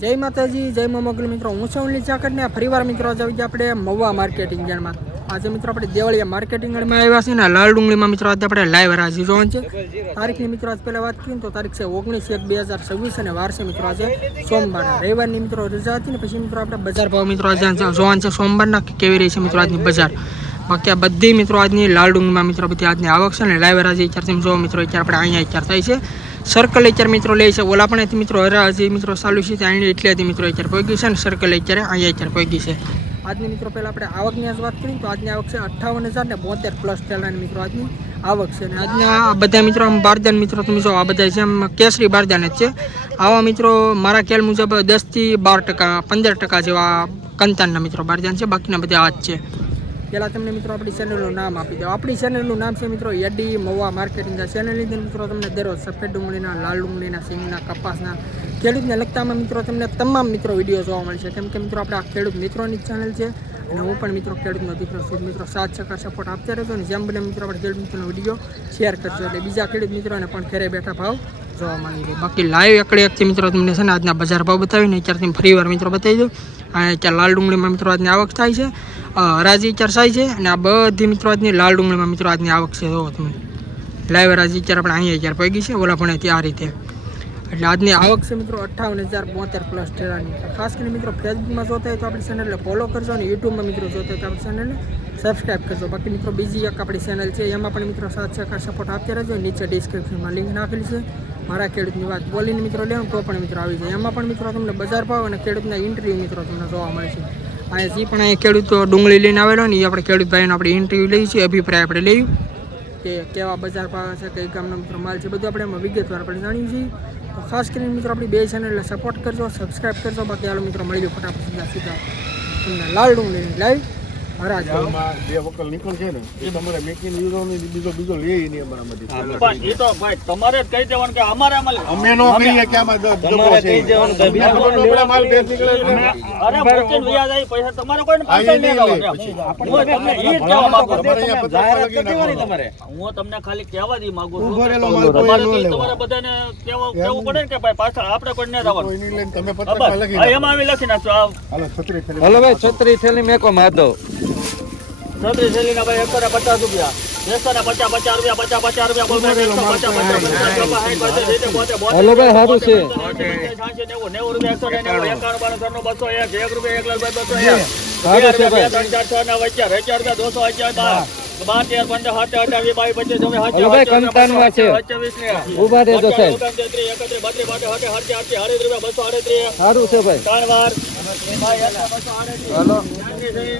જય માતાજી, જય મોગલ. મિત્રો, હું છું ઓનલી ચાકરને ફરીવાર મિત્રો, આજે આવી આપણે મવા માર્કેટિંગ યાર્ડમાં આજે મિત્રો, આપણે દેવળિયા માર્કેટિંગ યાર્ડમાં આવ્યા છે ને લાલ ડુંગળીમાં મિત્રો, આજે આપણે લાઈવ રાજી જોવાનું છે. તારીખની મિત્રો, આજ પહેલાં વાત કરીએ તો તારીખ છે ઓગણીસ એક બે હજાર છવ્વીસ અને વાર મિત્રો, આજે સોમવાર. રવિવારની મિત્રો રજા હતી ને પછી મિત્રો, આપણે બજાર ભાવ મિત્રો, આજે જોવાનું છે સોમવારના કેવી રહી છે મિત્રો આજની બજાર. બાકી આ બધી મિત્રો આજની લાલ ડુંગળીમાં મિત્રો, બધી આજની આવક છે ને લાઈવ રાજી અત્યારે તમે જોવો મિત્રો, અત્યારે આપણે અહીંયા અત્યારે થાય છે. સર્કલ અત્યારે મિત્રો લે છે. ઓલા પણ મિત્રો હરા હજી મિત્રો ચાલુ છે. ત્યાં એટલે હતી મિત્રો અત્યારે પહોંચી છે ને સર્કલ અત્યારે અહીંયા અત્યારે પહોંચી છે. આજની મિત્રો પહેલાં આપણે આવકની વાત કરીએ તો આજની આવક છે અઠ્ઠાવન હજાર ને બોતેર પ્લસ ટેલાની મિત્રો આજની આવક છે. અને આજના આ બધા મિત્રો આમ બારદાન મિત્રો તમે જો આ બધા છે, આમ કેસરી બારદાન જ છે. આવા મિત્રો મારા ખ્યાલ મુજબ દસથી બાર ટકા, પંદર ટકા જેવા કંતાનના મિત્રો બારદાન છે. બાકીના બધા આ જ છે. પહેલાં તમને મિત્રો આપણી ચેનલનું નામ આપી દો આપણી ચેનલનું નામ છે મિત્રો યડી મવા માર્કેટિંગ ચેનલની અંદર મિત્રો તમને દરરોજ સફેદ ડુંગળીના, લાલ ડુંગળીના, સિંગના, કપાસના, ખેડૂતને લગતામાં મિત્રો તમને તમામ મિત્રો વીડિયો જોવા મળશે. કેમ કે મિત્રો આપણે આ ખેડૂત મિત્રોની ચેનલ છે અને હું પણ મિત્રો ખેડૂતનો દીકરો છું. મિત્રો સાત ટકા સપોર્ટ આપતા રહેજો અને જેમ બને મિત્રો આપણે ખેડૂત મિત્રોનો વીડિયો શેર કરજો. એટલે બીજા ખેડૂત મિત્રોને પણ ઘરે બેઠા ભાવ જોવા મળી રહી બાકી લાઈવ એકડે એકથી મિત્રો તમને છે ને આજના બજાર ભાવ બતાવીને અત્યારથી ફરી વાર મિત્રો બતાવી દઉં. અને અત્યારે લાલ ડુંગળીમાં મિત્રો આજની આવક થાય છે. હરાજી થાય છે અને આ બધી મિત્રો આજની લાલ ડુંગળીમાં મિત્રો આજની આવક છે. જોવો તમે. લાઈવ હરાજી અત્યારે આપણે અહીંયા અત્યારે પગી છે. ઓલા પણ આ રીતે. એટલે આજની આવક છે મિત્રો અઠ્ઠાવન હજાર બોતેર પ્લસ ટેરાની. ખાસ કરીને મિત્રો ફેસબુકમાં જોતા હોય તો આપણી ચેનલને ફોલો કરજો અને યુટ્યુબમાં મિત્રો જોતા હોય તો આપણી ચેનલને સબસ્ક્રાઈબ કરજો. બાકી મિત્રો, બીજી એક આપણી ચેનલ છે, એમાં પણ મિત્રો સાત સહકાર સપોર્ટ આપતા રહેજો. નીચે ડિસ્ક્રિપ્શનમાં લિંક નાખેલી છે. મારા ખેડૂતની વાત બોલીને મિત્રો લેવું તો પણ મિત્રો આવી જાય. એમાં પણ મિત્રો તમને બજાર ભાવ અને ખેડૂતના ઇન્ટરવ્યૂ મિત્રો તમને જોવા મળે છે. અહીંયા જે પણ અહીંયા ખેડૂતો ડુંગળી લઈને આવેલો ને એ આપણે ખેડૂત ભાઈનો આપણે ઇન્ટરવ્યૂ લઈએ છીએ, અભિપ્રાય આપણે લઈએ. કે કેવા બજાર ભાવ છે, કઈ ગામનો મિત્રો માલ છે, બધું આપણે એમાં વિગતવાર આપણે જાણીએ છીએ. તો ખાસ કરીને મિત્રો આપણી બે ચેનલને સપોર્ટ કરજો સબસ્ક્રાઈબ કરજો. બાકી આલો મિત્રો મળી લો ફટાફટ સીધા સીધા. તમને લાલ ડુંગળીની લાઈવ. હરાજ જે વકલ નીકળશે ને એ તમારે મેકિંગ યુરો ને બીજો બીજો લે નહીં અમારામાંથી પણ એ તો ભાઈ તમારે કહી દેવાનું કે અમારે અમે નો કહીએ કે આમાં દ- દગો છે. અમને ખબર માલ ભેજ નીકળે અરે મૂકીને વયા જાય પૈસા તમારે કોઈને પૈસા નહીં નહીં હું તમને ઈ કહેવા માંગુ છું. તમારે અહીંયા પચાસ હું તમને ખાલી કહેવા દી માંગુ છું. તમારે. તમારે બધાને કહેવું કહેવું પડે કે ભાઈ પાછળ આપણે કોઈ ન જવાનું કોઈ નહીં લઈને તમે લખી એમાં આવી લખી નાખશું આ હાલો છત્રી ફેરી. હલો ભાઈ છત્રી થેલી મેકો દો છત્રીસ શૈલીના ભાઈ એકસો ને પચાસ રૂપિયા એકસો ને પચાસ પચાસ રૂપિયા પચાસ પચાસ રૂપિયા બોલ ભાઈ, એકસો પચાસ પચાસ પચાસ ચોપા, સાઠ, બોતેર, સિત્તેર, બોતેર, બોતેર, હલો ભાઈ, સારું છે. નેવું, નેવું રૂપિયા, એકસો ને નેવું, એકાણું, બાણું, ત્રણું, બસો એક, એક રૂપિયા, એક લાખ, બસો એક. બે, ભાઈ. ત્રણ, ચાર, છ, નવ, અગિયાર, અગિયાર રૂપિયા, દોસો, અગિયાર, બાર. બાર, તેર, પંદર, અઢાર, વીસ, બાવીસ, પચીસ, છે. અઠ્યાવીસ, રહેજો સાહેબ. એકત્રીસ, બત્રીસ, અડત્રીસ, અડત્રીસ રૂપિયા, બસો અડત્રીસ. સારું છે ભાઈ ત્રણ વાર.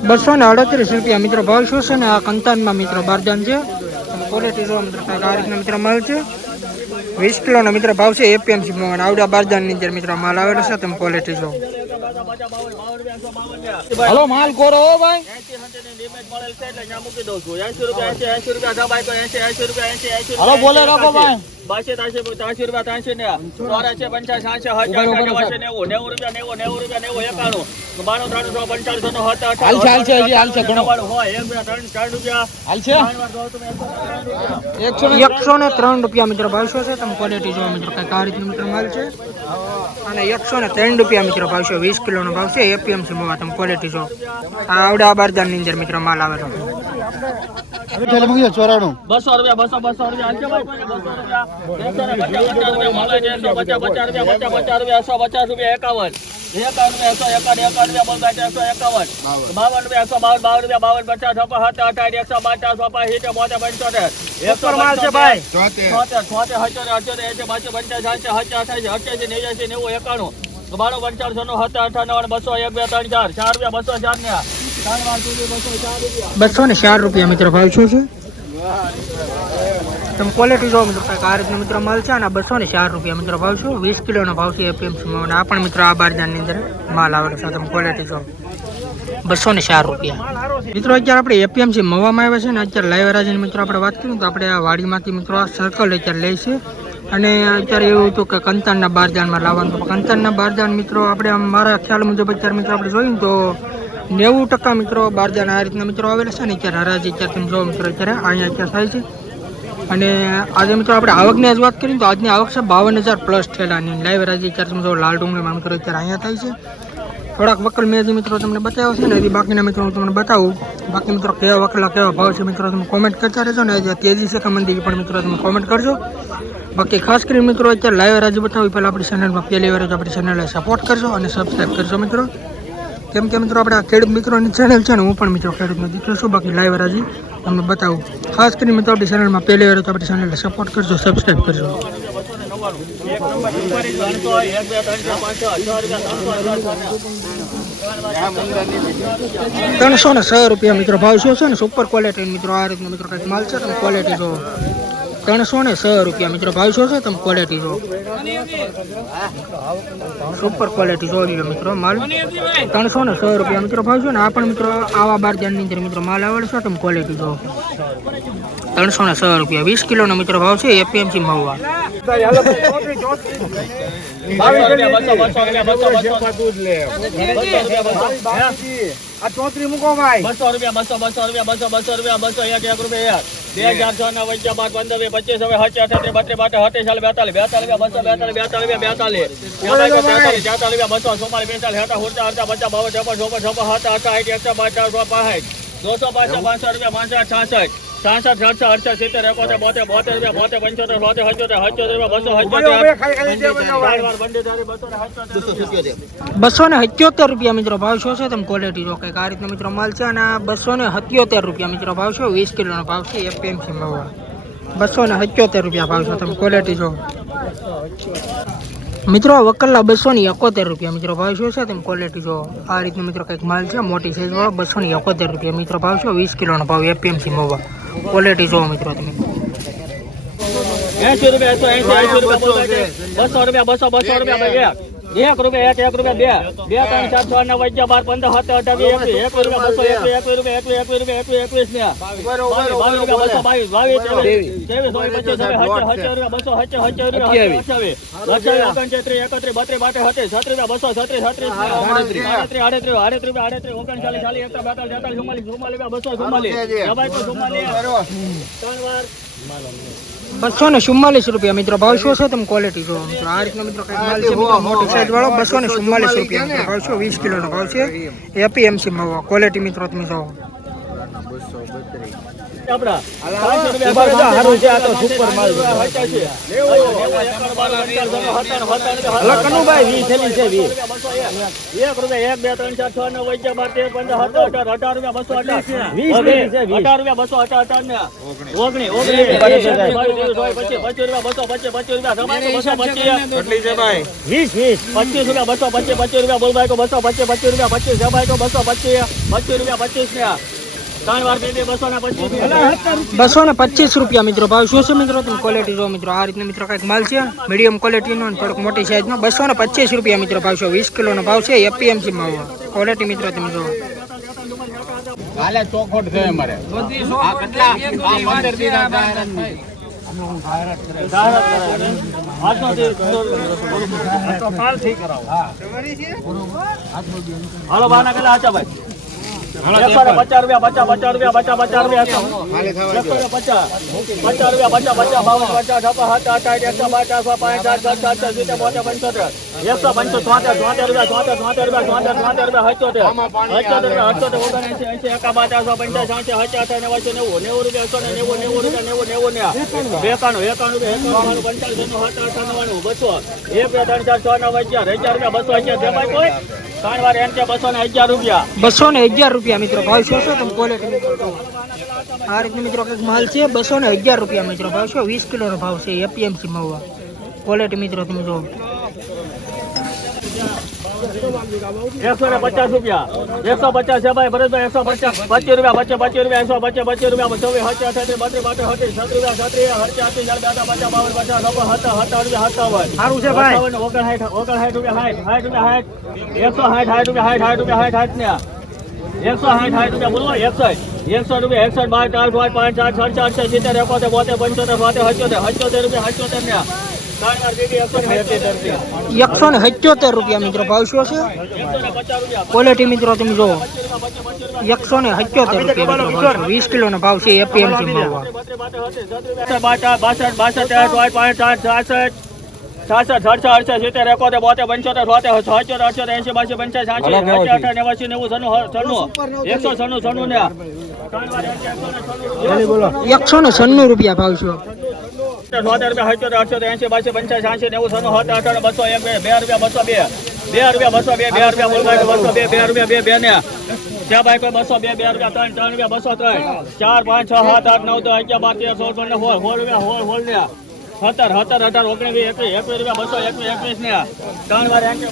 બસો ને અડત્રીસ રૂપિયા મિત્રો ભાવ શું છે ને? આ કંતાનમાં મિત્રો બારદાન છે. ક્વોલિટી જોવા મિત્રો આ રીતના મિત્રો માલ છે. વીસ કિલોનો મિત્ર ભાવ છે એપીએમસી માં આવડા બારદાનની અંદર મિત્રો માલ આવેલો છે તમે ક્વોલિટી જો હલો માલ કોરો હો ભાઈ. હલો બોલે રાખો ભાઈ. બાસી ત્રાસી ત્રણસો રૂપિયા ત્રણસો ને ચોરાશે પંચાસ સાતસી હજાર નેવું નેવું રૂપિયા નેવું નેવું રૂપિયા નેવું એકાણું. બાણું ત્રણસો પંચાળીસો નો હતા એકસો ને ત્રણ રૂપિયા મિત્રો ભાવશો છે? તમે ક્વોલિટી જોવા મિત્રો કઈ આ રીતનો મિત્રો માલ છે? અને એકસો ને ત્રણ રૂપિયા મિત્રો ભાવશો વીસ કિલોનો ભાવ છે એપીએમસી માં તમે ક્વોલિટી જો આ આવડા બારદાનની અંદર મિત્રો માલ આવેલો ચોરાણું. બસો રૂપિયા બસો બસો રૂપિયા. હાલશે ભાઈ બસો રૂપિયા. પચાસ પચાસ રૂપિયા પચાસ પચાસ રૂપિયા પચાસ પચાસ રૂપિયા પચાસ એકાવન. એકાવન રૂપિયા એકસો એકાવન એકાવન રૂપિયા બોલ બાય એકસો એકાવન. બાવન. રૂપિયા એકસો બાવન બાવન રૂપિયા બાવન પચાસ સત્તર અઠાવીસ એકસો પચાસ પંચોતેર. એકસો માલ છે ભાઈ. છોતેર. છોતેર અઠ્યોતેર અઠ્યોતેર એસી બાસી પંચાસી સાતસી સાતસી અઠાસી અઠ્યાસી નેવ્યાસી નેવું એકાણું. બાણું પંચાવન નો સત્તર અઠાવન બસો એક બે ત્રણ ચાર. ચાર રૂપિયા બસો ચાર ને બસો ને ચાર રૂપિયા મિત્રો ભાવ શું છે? તમે ક્વોલિટી જોવો મિત્રો આ રીતનો મિત્રો માલ છે અને બસો ને ચાર રૂપિયા મિત્રો ભાવ છું વીસ કિલોનો ભાવ છે એપીએમસીમાં અને આ પણ મિત્રો આ બારદાનની અંદર માલ આવેલો છે, તમે ક્વોલિટી જોવો. બસો ને ચાર રૂપિયા. મિત્રો, અત્યારે આપણે એપીએમસી મવામાં આવ્યા છે ને, અત્યારે લાઈવ રાજની મિત્રો આપણે વાત કરીએ તો આપણે આ વાડીમાંથી મિત્રો આ સર્કલ અત્યારે લઈ છે. અને અત્યારે એવું હતું કે કંતાનના બારદાનમાં લાવવાનું. કંતાનના બારદાન મિત્રો, આપણે મારા ખ્યાલ મુજબ અત્યારે મિત્રો આપણે જોઈએ તો નેવું ટકા મિત્રો બારજાના આ રીતના મિત્રો આવેલા છે ને અત્યારે હરાજી અત્યારે તમે જોવો મિત્રો, અત્યારે અહીંયા અત્યારે થાય છે. અને આજે મિત્રો આપણે આવકની આજ વાત કરીએ તો આજની આવક છે બાવન હજાર પ્લસ ઠેલાની. લાઈવ રાજી અત્યારે તમે જો લાલ ડુંગળીમાં મિત્રો અત્યારે અહીંયા થાય છે. થોડાક વકલ મેં જે મિત્રો તમને બતાવ્યો છે ને, હજી બાકીના મિત્રો હું તમને બતાવું. બાકી મિત્રો કેવા વકલા, કેવા ભાવ છે મિત્રો તમે કોમેન્ટ કરતા રહેજો ને, હજી તેજી છે કે પણ મિત્રો તમે કોમેન્ટ કરજો. બાકી ખાસ કરીને મિત્રો અત્યારે લાઈવ રાજી બતાવી પહેલાં આપણી ચેનલમાં પહેલી વાર આપણી ચેનલને સપોર્ટ કરજો અને સબસ્ક્રાઈબ કરજો મિત્રો. કેમ કે મિત્રો, આપણે આ ખેડૂત મિત્રોની ચેનલ છે ને, હું પણ મિત્રો ખેડૂતનો દીકરો છું, બાકી લાઈવ રાજી. તમને બતાવું. ખાસ કરીને મિત્રો આપણી ચેનલમાં પહેલી વાર તો આપણી ચેનલને સપોર્ટ કરજો સબસ્ક્રાઈબ કરજો. ત્રણસો ને સો રૂપિયા મિત્રો ભાવ શું છે ને? સુપર ક્વોલિટી મિત્રો, આ રીતનો મિત્રો કંઈક માલ છે ને ક્વોલિટી જો ત્રણસો ને છ રૂપિયા. મિત્રો ભાવ શું છે? તમે ક્વોલિટી જો સુપર ક્વોલિટી જોઈ લો મિત્રો માલ. ત્રણસો ને છ રૂપિયા. મિત્રો ભાવ છે? ને આ પણ મિત્રો આવા બાર જાનની અંદર મિત્રો માલ આવેલો છે તમે ક્વોલિટી જો ત્રણસો ને છ રૂપિયા. વીસ કિલોનો મિત્રો ભાવ છે એપીએમસી મહુવા. આ બસો મૂકો બસો બસો રૂપિયા બસો બસો રૂપિયા બસો બસો રૂપિયા બસો એક એક રૂપિયા બે હજાર છ ના વચ્ચે બાર પંદર વીસ પચીસ હવે હચે અઠાત્રીસ બત્રીસ બાટે હત્રીસ ચાલે બેતાલીસ બેતાલીસ બસો બેતાલીસ બેતાલીસ બેતાલીસ બેતાલીસ તેતાલીસ બસો સોમાલીસ બેતાલીસ હતા હોતા હતા પચાસ બાવન છપ્પન છપ્પન છપ્પન હતા હતા એકસો ચારસો પાંસઠ દોસો પાંચસો પાંચસો રૂપિયા પાંસઠ છાસઠ છાસઠ સાતસો અડસઠ સિત્તેર એકોતેર બોતેર બોતેર રૂપિયા બોતેર પંચોતેર બોતેર હચોતેર હચોતેર રૂપિયા બસો હચોતેર બસો ને સત્યોતેર રૂપિયા મિત્રો ભાવ શું છે? તમે ક્વોલિટી જો કંઈક આ રીતનો મિત્રો માલ છે અને બસો ને સત્યોતેર રૂપિયા મિત્રો ભાવ છે. વીસ કિલોનો ભાવ છે એપીએમસી મહુવા બસો ને સત્યોતેર રૂપિયા ભાવ છે તમે ક્વોલિટી જો. મિત્રો વકલના બસો ની એકોતેર રૂપિયા મિત્રો ભાવ શું છે? તમે ક્વોલિટી જો આ રીતનો મિત્રો કંઈક માલ છે મોટી સાઈઝ વાળો બસો ની એકોતેર રૂપિયા મિત્રો ભાવ છે. વીસ કિલોનો ભાવ એપીએમસી મહુવા ક્વોલિટી જોવો મિત્રો તમે એસી રૂપિયા. બસો રૂપિયા બસો બસો રૂપિયા એક રૂપિયા એક એક રૂપિયા બે. બે ત્રણ ચાર છ નવ અગિયાર બાર પંદર સત્તર અઢાર વીસ એકવીસ એક રૂપિયા બસો એકવીસ એકવીસ રૂપિયા એકવીસ એકવીસ રૂપિયા એકવીસ એકવીસ ને બાવીસ રૂપિયા બસો બાવીસ બાવીસ ત્રેવીસ ત્રેવીસ ચોવીસ પચીસ રૂપિયા બસો હચે હચે રૂપિયા હચ્ચે અઠ્યાવીસ. અઠ્યાવીસ ઓગણત્રીસ એકત્રીસ બત્રીસ બાટે સત્રીસ છત્રીસ રૂપિયા બસો છત્રીસ છત્રીસ આડત્રીસ આડત્રીસ આડત્રીસ આડત્રીસ રૂપિયા આડત્રીસ ઓગણચાલીસ ચાલીસ એકતા બેતાલીસ તેતાલીસ ચુમ્માલીસ ચુમ્માલીસ રૂપિયા બસો ચુમ્માલીસ. દબાઈ તો ચુમ્માલીસ. ત્રણ વાર. બસો ને ચુમ્માલીસ રૂપિયા. મિત્રો, ભાવ શું છે? તમે ક્વોલિટી જો મિત્રો, આ રીતનો મિત્રો માલ છે, મિત્રો, મોટી સાઈઝ વાળો. બસો ને ચુમ્માલીસ રૂપિયા. મિત્રો, ભાવ શું? વીસ કિલોનો ભાવ છે. એપીએમસી માં ક્વોલિટી મિત્રો, તમે જો આપડા હારું છે આ તો સુપર માલ કનુભાઈ વીસ થેલી છે વીસ એક રૂપિયા એક બે ત્રણ ચાર છ નવ અગિયાર બાર તેર પંદર સત્તર અઢાર અઢાર રૂપિયા બસો અઢાર વીસ અઢાર રૂપિયા બસો અઢાર અઢાર ને ઓગણી ઓગણી બાવીસ ત્રેવીસ ચોવીસ પચીસ પચીસ રૂપિયા બસો પચીસ પચીસ રૂપિયા બસો પચીસ વીસ વીસ પચીસ રૂપિયા બસો પચીસ પચીસ રૂપિયા બોલભાઈ કો બસો પચીસ પચીસ રૂપિયા પચીસ જભાઈ બસો પચીસ પચીસ રૂપિયા પચીસ ને બસો પચીસ ને પચીસ રૂપિયા મિત્રો ભાવ શું છે મિત્રો? તમે ક્વોલિટી જો મિત્રો. આ રીતના મિત્રો કંઈક માલ છે. મીડિયમ ક્વોલિટીનો અને થોડોક મોટી સાઈઝનો બસો ને પચીસ રૂપિયા મિત્રો ભાવ છે. વીસ કિલોનો ભાવ છે. એપીએમસી માં ક્વોલિટી મિત્રો તમે જો કાલે ચોખોટ છે અમારે. આ કેટલા? આ જાહેરાત હાલો બાના કેટલા હાચા ભાઈ. એકસો પચાસ રૂપિયા પચાસ પચાસ રૂપિયા પચાસ પચાસ રૂપિયા એકસો. ખાલી થવા એકસો ને પચાસ પચાસ રૂપિયા પચાસ પચાસ બાવન પચાસ છપ્પન સાત આઠ એકસો બાર પાંચ સાત સાત સાત સાત સિત્તેર બોતેર પંચોતેર. એકસો પંચો છોતેર છોતેર રૂપિયા છોતેર છોતેર રૂપિયા છોતેર છોતેર રૂપિયા હચોતેર હચોતેર રૂપિયા હચોતેર ઓગણએંસી એંસી એકાબા ચારસો પંચાસ સાંસી હચા અઠા નેવું નેવું રૂપિયા એકસો ને નેવું નેવું રૂપિયા નેવું નેવું ને એકાણું એકાણું રૂપિયા એકાણું પંચાલીસ એનું હચા અઠા નવ્વાણું બસો. એક બે ત્રણ ચાર છ નવ અગિયાર હજાર રૂપિયા બસો અગિયાર. કોઈ ત્રણ એમ કે બસો ને અગિયાર રૂપિયા. બસો ને અગિયાર રૂપિયા મિત્રો ભાવ શું શું તમે ક્વોલિટી મિત્રો આ રીતનો મિત્રો કંઈક માલ છે? બસો ને અગિયાર રૂપિયા મિત્રો ભાવ છે વીસ કિલોનો ભાવ છે, એપીએમસી માં ક્વોલિટી મિત્રો તમે જો એકસો ને પચાસ રૂપિયા. એકસો પચાસ છે ભાઈ ભરતભાઈ એકસો પચાસ. પચીસ રૂપિયા પચીસ પચીસ રૂપિયા એકસો પચીસ પચીસ રૂપિયા ચોવીસ હચી અઠાત્રીસ બત્રીસ બાટે હત્રીસ સત્રીસ રૂપિયા સત્રીસ હરચી આઠી ચાર દાદા પચાસ બાવન પચાસ નવ્વદ હતા હતા રૂપિયા સત્તાવન. સારું છે ભાઈ. ઓગણ સાઠ ઓગણ સાઠ રૂપિયા સાઠ સાઠ રૂપિયા સાઠ એકસો સાઠ સાઠ રૂપિયા સાઠ સાઠ રૂપિયા સાઠ સાઠ ને. એકસો સાઠ સાઠ રૂપિયા બોલો એકસો એકસો રૂપિયા એકસો બાર ચાર પાંચ પાંચ ચાર છ ચાર છ સિત્તેર એકોતેર બોતેર પંચોતેર બોતેર હચોતેર હચોતેર રૂપિયા હચોતેર ને. એકસો ને સત્યોતેર રૂપિયા મિત્રો ભાવ શું છે? ને ક્વોલિટી મિત્રો તમે જુઓ. એકસો ને સત્યોતેર રૂપિયા વીસ વીસ કિલોનો ભાવ છે એપીએમસી મળવા છાસઠ સડસઠ અડસઠ સિત્તેર એકોતેર બોતેર પંચોતેર છોતેર છોતેર અડસઠ એંશી બાસી પંચાસી સાઠી અઠ્યાસી નેવાસી નેવું સન્નું સન્નું એકસો સન્નું સન્નું ને એકસો ને સન્નું રૂપિયા ભાવ છે. અડસઠ એંશી બાસી પંચાસી સાઠી નેવું અઠાણું બસો બે રૂપિયા, બસો બે બે રૂપિયા, બસો બે બે રૂપિયા બસો બે બે રૂપિયા, બે બે ને. ત્યાં કોઈ બસો બે બે રૂપિયા, ત્રણ રૂપિયા, બસો ત્રણ. ચાર, પાંચ, છ, સાત, આઠ, નવ, દસ સત્તર સત્તર અઢાર ઓગણીસ એકવીસ એકવીસ રૂપિયા, બસો એકવીસ એકવીસ ત્રણ વાર એંશી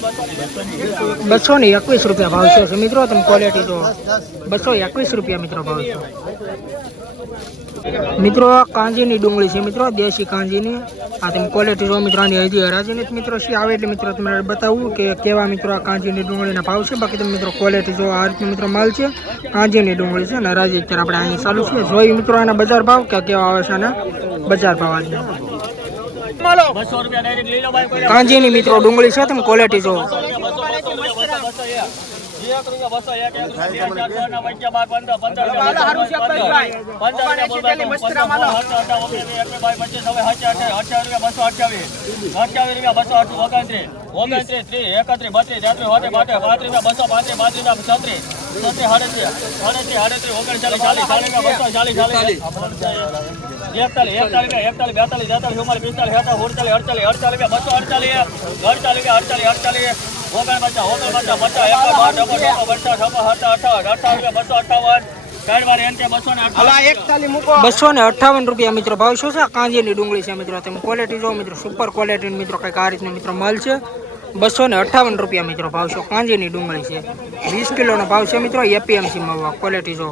બસો ને. એકવીસ રૂપિયા ભાવ છે. મિત્રો, તમે ક્વોલિટી જો બસો એકવીસ રૂપિયા મિત્રો ભાવ છે. મિત્રો કાંજીની ડુંગળી છે મિત્રો દેશી કાંજીની. આ તમે ક્વોલિટી જો મિત્રો આની હજી હરાજીની મિત્રો છે આવે એટલે મિત્રો તમારે બતાવવું કે કેવા મિત્રો આ કાંજીની ડુંગળીના ભાવ છે. બાકી તમે મિત્રો ક્વોલિટી જો આ રીતનો મિત્રો માલ છે, કાંજીની ડુંગળી છે. અને હરાજી અત્યારે આપણે અહીં ચાલુ છે. જોઈ મિત્રો આના બજાર ભાવ કે કેવા આવે છે આના બજાર ભાવ આજના કાંજીની મિત્રો ડુંગળી છે, તમે ક્વોલિટી જો. એકતાલીસ એકતાલીસ એકતાલીસ બેતાલીસ તેતાલીસ ચુમ્માલીસ પિસ્તાલીસ અડતાલીસ અડતાલીસ બસો અડતાલીસ અડતાલીસ અડતાલીસ અડતાલીસ ઓગણ પચાસ ઓગણ પચાસ પચાસ એક બાર ડબલ ડબલ પચાસ અઠાવન અઠાવન બસો અઠાવન. ત્રણ વાર એમ કે બસો ને અઠાવન. રૂપિયા મિત્રો ભાવ શું છે? કાંજીની ડુંગળી છે મિત્રો. તમે ક્વોલિટી જો મિત્રો સુપર ક્વોલિટી મિત્રો કંઈક આ રીતનો મિત્રો માલ છે. બસો ને અઠ્ઠાવન રૂપિયા મિત્રો ભાવ છે કાંજીની ડુંગળી છે. વીસ કિલોનો ભાવ છે મિત્રો એપીએમસી માં ક્વોલિટી જો.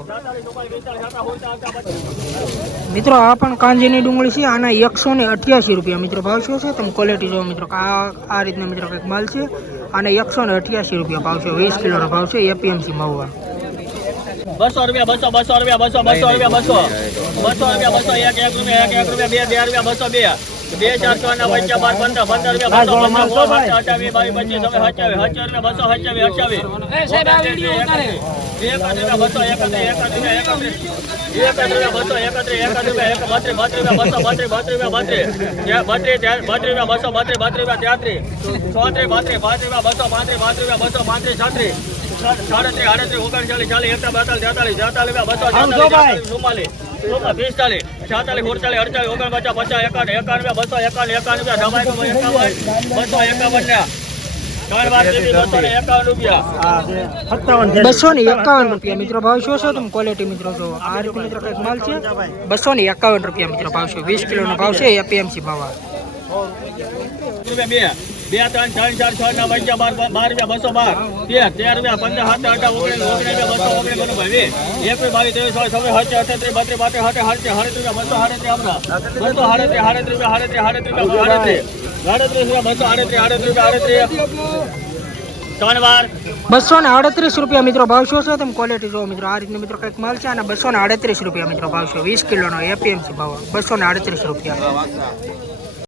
મિત્રો આ પણ કાંજીની ડુંગળી છે. આના એકસો ને અઠ્યાસી રૂપિયા મિત્રો ભાવ શું છે? તમે ક્વોલિટી જો મિત્રો આ આ રીતનો મિત્રો કંઈક માલ છે. આને એકસો ને અઠ્યાસી રૂપિયા ભાવ છે વીસ કિલોનો ભાવ છે એપીએમસી મહુવા. બસો રૂપિયા બસો બસો રૂપિયા બસો બસો રૂપિયા બસો. બસો રૂપિયા બસો. એક એક રૂપિયા એક એક રૂપિયા બે બે રૂપિયા બસો બે. બે ચાર છ ના પંચા બાર પંદર પંદર રૂપિયા બસો પચીસ સત્યાવીસ રૂપિયા બસો એકત્રીસ સાડત્રીસ આડત્રીસ ઓગણચાલીસ ચાલીસ એકતા બેતાલીસ તેતાલીસ તેતાલીસ બસો ચુમ્માલીસ. ચુમ્માલીસ પિસ્તાલીસ છાતાલીસ અડચાલીસ અડચાલીસ ઓગણપચાસ પચાસ એકાવન એકાવન બસો એકાવન એકાવન રૂપિયા બસો એકાવન ને. બસો ને એકાવન રૂપિયા. બસો એકાવન રૂપિયા મિત્રો ભાવ શું છે તમે ક્વોલિટી મિત્રો જો આ રીતે મિત્રો કંઈક માલ છે? બસો ને એકાવન રૂપિયા મિત્રો ભાવ છે. વીસ કિલોનો ભાવ છે એપીએમસી ભાવ રૂપિયા બે. બે ત્રણ ત્રણ ચાર છ ના અગિયાર બાર બાર રૂપિયા બસો બાર તેર તેર રૂપિયા પંદર સાત અઢાર ઓગણીસ ઓગણીસ બસો ઓગણીસ બસો ભાઈ એકવીસ બાવીસ ત્રેવીસ છવ્વીસ સત્તર અઠત્રીસ બત્રીસ બાત્રીસ સાઠ સાડત્રીસ સાડત્રીસ રૂપિયા બસો સાડત્રીસ આપણા બસો સાડત્રીસ હાડત રૂપિયા સાડત્રીસ હાડત રૂપિયા સાડત્રીસ સાડત્રીસ રૂપિયા બસો સાડત્રીસ હાડત રૂપિયા સાડત્રીસ ત્રણ વાર બસો ને આડત્રીસ રૂપિયા મિત્રો ભાવ શું છે તમે ક્વોલિટી જો મિત્રો આ રીતનો મિત્રો કંઈક માલ છે અને બસો ને આડત્રીસ રૂપિયા મિત્રો ભાવ છે વીસ કિલોનો એપીએમસી ભાવ બસો ને આડત્રીસ રૂપિયા